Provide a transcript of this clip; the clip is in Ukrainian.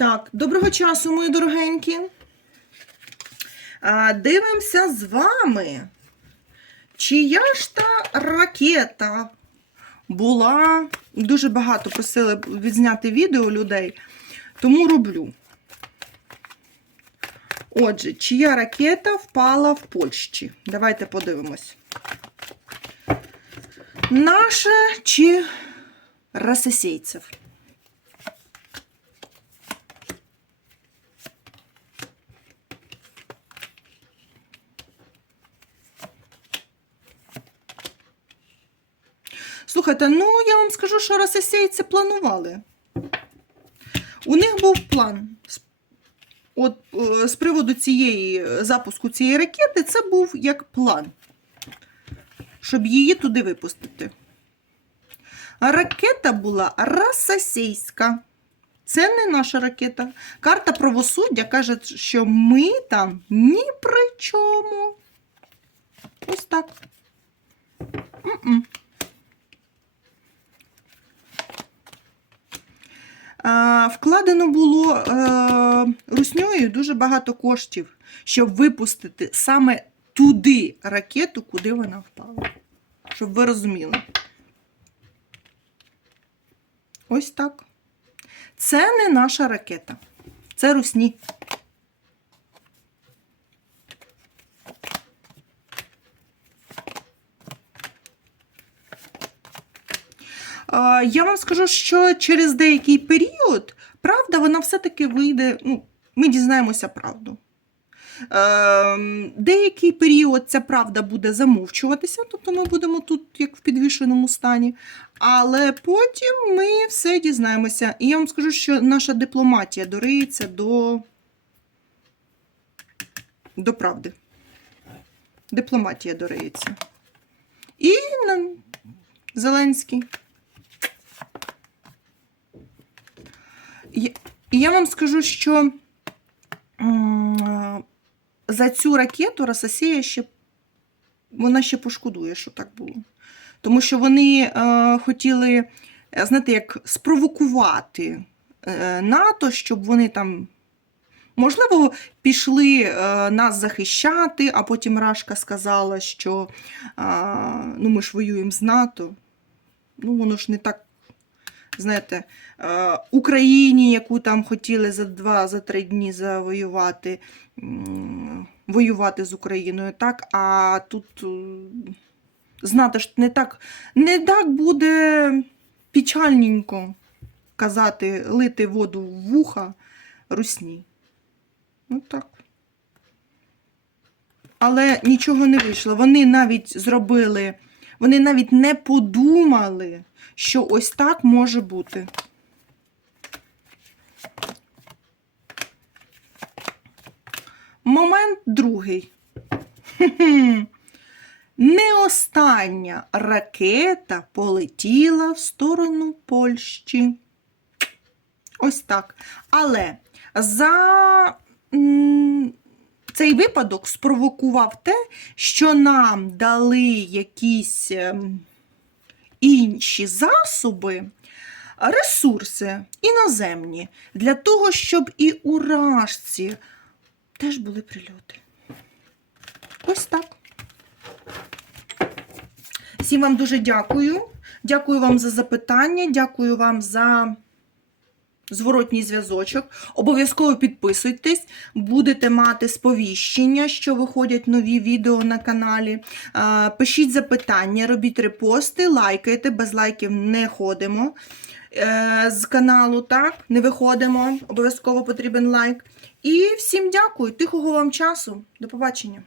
Так, доброго часу, мої дорогенькі. Дивимося з вами. Чия ж та ракета була. Дуже багато просили відзняти відео людей, тому роблю. Отже, чия ракета впала в Польщі? Давайте подивимось. Наша чи російців? Слухайте, ну я вам скажу, що російці планували. У них був план. От е, з приводу цієї запуску цієї ракети, це був як план, щоб її туди випустити. Ракета була російська. Це не наша ракета. Карта правосуддя каже, що ми там ні при чому. Ось так. М-м. А, Вкладено було е, русньою дуже багато коштів, щоб випустити саме туди ракету, куди вона впала. Щоб ви розуміли. Ось так. Це не наша ракета. Це русні. Я вам скажу, що через деякий період правда, вона все-таки вийде, ну, ми дізнаємося правду. Ем, Деякий період ця правда буде замовчуватися, тобто ми будемо тут як в підвішеному стані. Але потім ми все дізнаємося. І я вам скажу, що наша дипломатія дориється до, до правди. Дипломатія дориється. І Зеленський. Я- вам скажу, що за цю ракету Росія ще вона ще пошкодує, що так було. Тому що вони е, хотіли, е, знаєте, як спровокувати е, НАТО, щоб вони там, можливо, пішли е, нас захищати, а потім Рашка сказала, що е, ну, ми ж воюємо з НАТО. Ну, воно ж не так знаєте, е, Україні, яку там хотіли за два, за три дні завоювати, воювати з Україною, так, а тут е, знати ж не так, не так буде печальненько казати, лити воду в вуха русні. Ну так. Але нічого не вийшло. Вони навіть зробили, вони навіть не подумали, що ось так може бути. Момент другий. Не остання ракета полетіла в сторону Польщі. Ось так. Але за цей випадок спровокував те, що нам дали якісь ем, інші засоби, ресурси іноземні для того, щоб і у Рашці теж були прильоти. Ось так. Всім вам дуже дякую. Дякую вам за запитання, дякую вам за зворотній зв'язочок. Обов'язково підписуйтесь, будете мати сповіщення, що виходять нові відео на каналі. Пишіть запитання, робіть репости, лайкайте, без лайків не ходимо е, з каналу, так, не виходимо, обов'язково потрібен лайк. І всім дякую, тихого вам часу. До побачення.